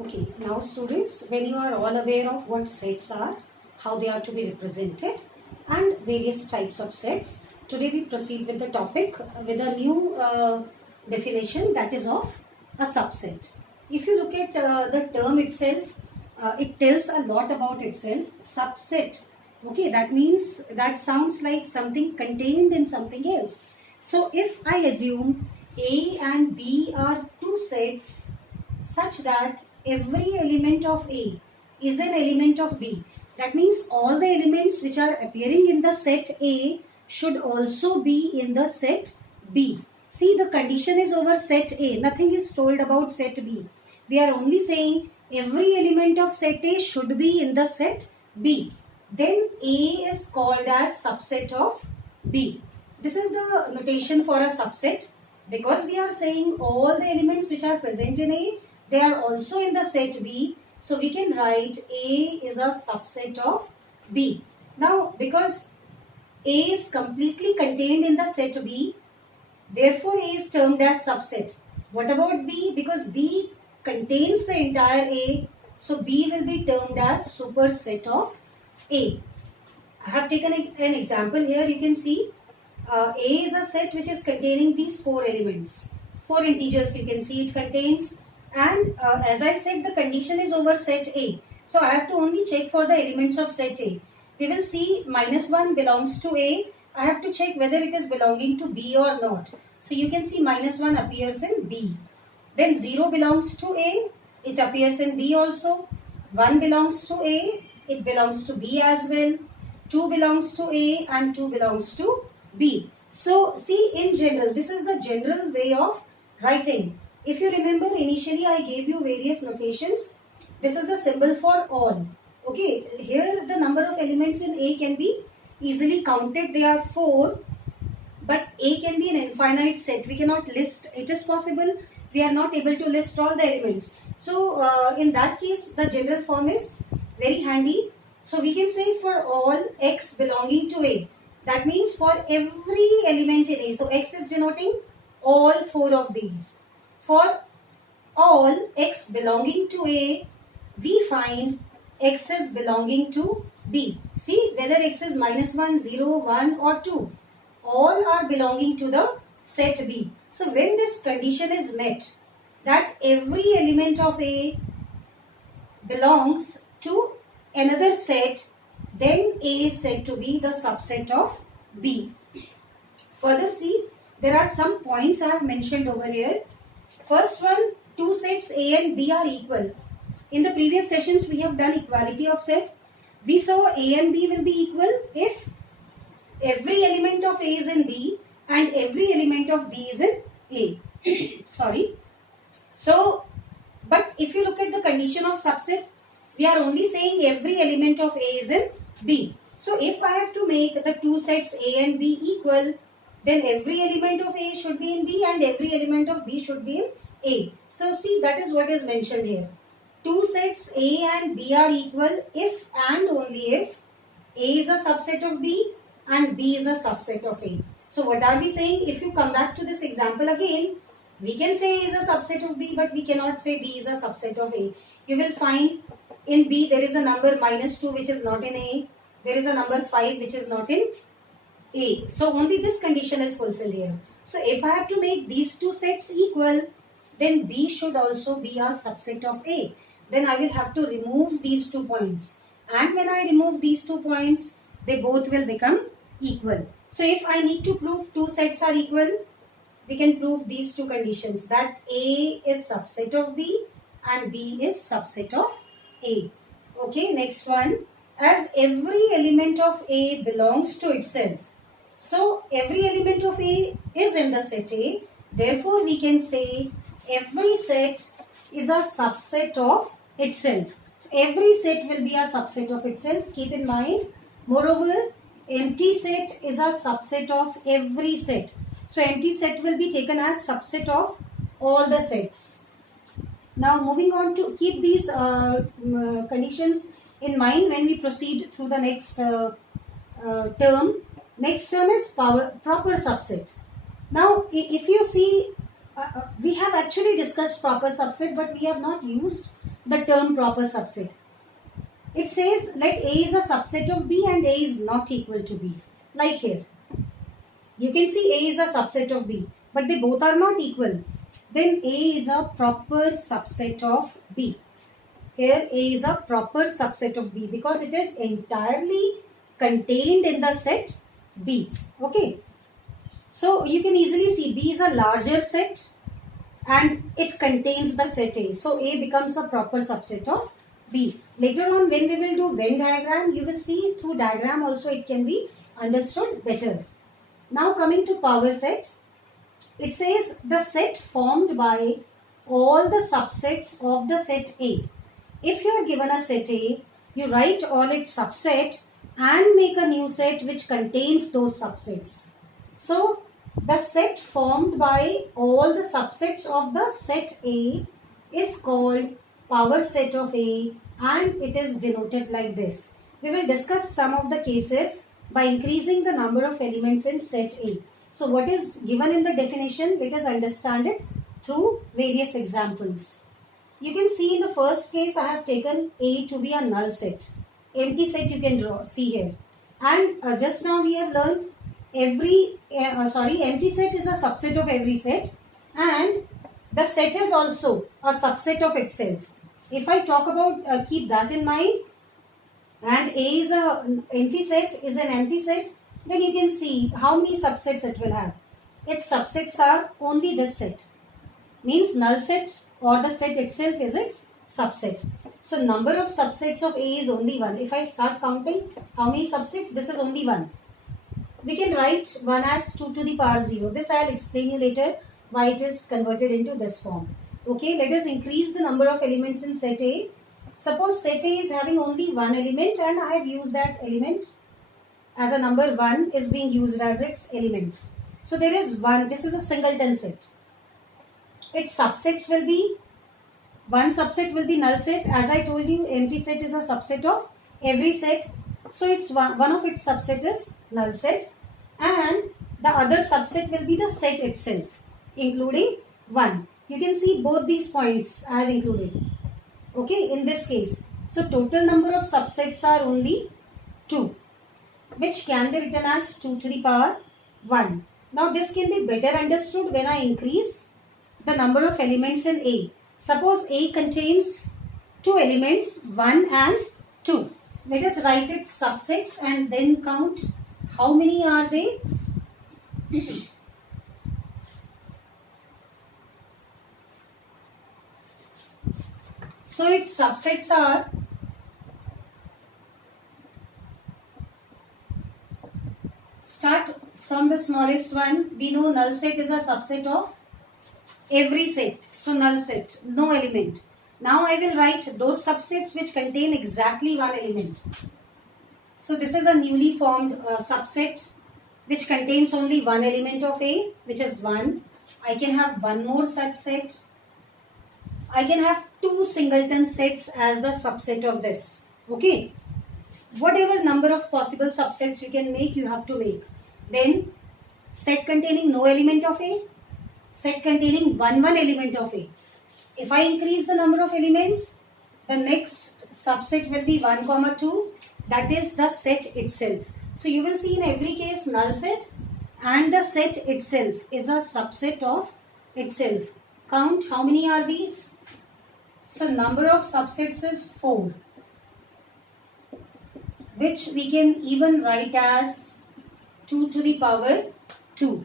Okay, now students, when you are all aware of what sets are, how they are to be represented and various types of sets, today we proceed with the topic with a new definition, that is of a subset. If you look at the term itself, it tells a lot about itself. Subset, okay, that means that sounds like something contained in something else. So if I assume A and B are two sets such that every element of A is an element of B. That means all the elements which are appearing in the set A should also be in the set B. See, the condition is over set A. Nothing is told about set B. We are only saying every element of set A should be in the set B. Then A is called as subset of B. This is the notation for a subset. Because we are saying all the elements which are present in A, they are also in the set B. So we can write A is a subset of B. Now because A is completely contained in the set B, therefore A is termed as subset. What about B? Because B contains the entire A, so B will be termed as superset of A. I have taken an example here. You can see A is a set which is containing these four elements. Four integers you can see it contains. And as I said, the condition is over set A. So I have to only check for the elements of set A. We will see -1 belongs to A. I have to check whether it is belonging to B or not. So you can see -1 appears in B. Then 0 belongs to A. It appears in B also. 1 belongs to A. It belongs to B as well. 2 belongs to A and 2 belongs to B. So see, in general, this is the general way of writing. If you remember, initially I gave you various notations. This is the symbol for all. Okay, here the number of elements in A can be easily counted. They are 4, but A can be an infinite set. We cannot list. It is possible we are not able to list all the elements. So in that case, the general form is very handy. So we can say for all X belonging to A. That means for every element in A. So X is denoting all 4 of these. For all X belonging to A, we find X is belonging to B. See, whether X is -1, 0, 1 or 2, all are belonging to the set B. So when this condition is met, that every element of A belongs to another set, then A is said to be the subset of B. Further, see, there are some points I have mentioned over here. First one, two sets A and B are equal. In the previous sessions, we have done equality of set. We saw A and B will be equal if every element of A is in B and every element of B is in A. Sorry. So, but if you look at the condition of subset, we are only saying every element of A is in B. So if I have to make the two sets A and B equal, then every element of A should be in B and every element of B should be in A. So see, that is what is mentioned here. Two sets A and B are equal if and only if A is a subset of B and B is a subset of A. So what are we saying? If you come back to this example again, we can say A is a subset of B, but we cannot say B is a subset of A. You will find in B there is a number -2 which is not in A. There is a number 5 which is not in A. So only this condition is fulfilled here. So if I have to make these two sets equal, then B should also be a subset of A. Then I will have to remove these 2 points. And when I remove these 2 points, they both will become equal. So if I need to prove two sets are equal, we can prove these two conditions, that A is subset of B and B is subset of A. Okay, next one. As every element of A belongs to itself. So every element of A is in the set A. Therefore, we can say every set is a subset of itself. So every set will be a subset of itself. Keep in mind. Moreover, empty set is a subset of every set. So empty set will be taken as subset of all the sets. Now moving on to keep these conditions in mind when we proceed through the next term. Next term is proper subset. Now if you see we have actually discussed proper subset, but we have not used the term proper subset. It says like A is a subset of B and A is not equal to B. Like here, you can see A is a subset of B, but they both are not equal. Then A is a proper subset of B. Here A is a proper subset of B because it is entirely contained in the set B. Okay. So you can easily see B is a larger set and it contains the set A. So A becomes a proper subset of B. Later on when we will do Venn diagram, you will see through diagram also it can be understood better. Now coming to power set, it says the set formed by all the subsets of the set A. If you are given a set A, you write all its subset and make a new set which contains those subsets. So the set formed by all the subsets of the set A is called power set of A and it is denoted like this. We will discuss some of the cases by increasing the number of elements in set A. So what is given in the definition, let us understand it through various examples. You can see in the first case I have taken A to be a null set. Empty set you can see here. And just now we have learned empty set is a subset of every set and the set is also a subset of itself. If I talk about, keep that in mind, and A is an empty set, then you can see how many subsets it will have. Its subsets are only this set. Means null set or the set itself is its subset. So number of subsets of A is only 1. If I start counting how many subsets, this is only 1. We can write 1 as 2 to the power 0. This I will explain you later why it is converted into this form. Okay, let us increase the number of elements in set A. Suppose set A is having only one element and I have used that element as a number 1 is being used as its element. So there is one, this is a singleton set. Its subsets will be, one subset will be null set. As I told you, empty set is a subset of every set. So it's one of its subset is null set and the other subset will be the set itself including 1. You can see both these points I have included. Okay, in this case. So total number of subsets are only 2, which can be written as 2 to the power 1. Now this can be better understood when I increase the number of elements in A. Suppose A contains 2 elements, 1 and 2. Let us write its subsets and then count how many are they. So its subsets are start from the smallest one. We know null set is a subset of every set. So null set, no element. Now I will write those subsets which contain exactly one element. So this is a newly formed subset which contains only one element of A, which is 1. I can have one more such set. I can have 2 singleton sets as the subset of this. Okay. Whatever number of possible subsets you can make, you have to make. Then set containing no element of A, set containing one element of A. If I increase the number of elements, the next subset will be 1, 2. That is the set itself. So you will see in every case null set and the set itself is a subset of itself. Count how many are these? So number of subsets is 4, which we can even write as 2 to the power 2.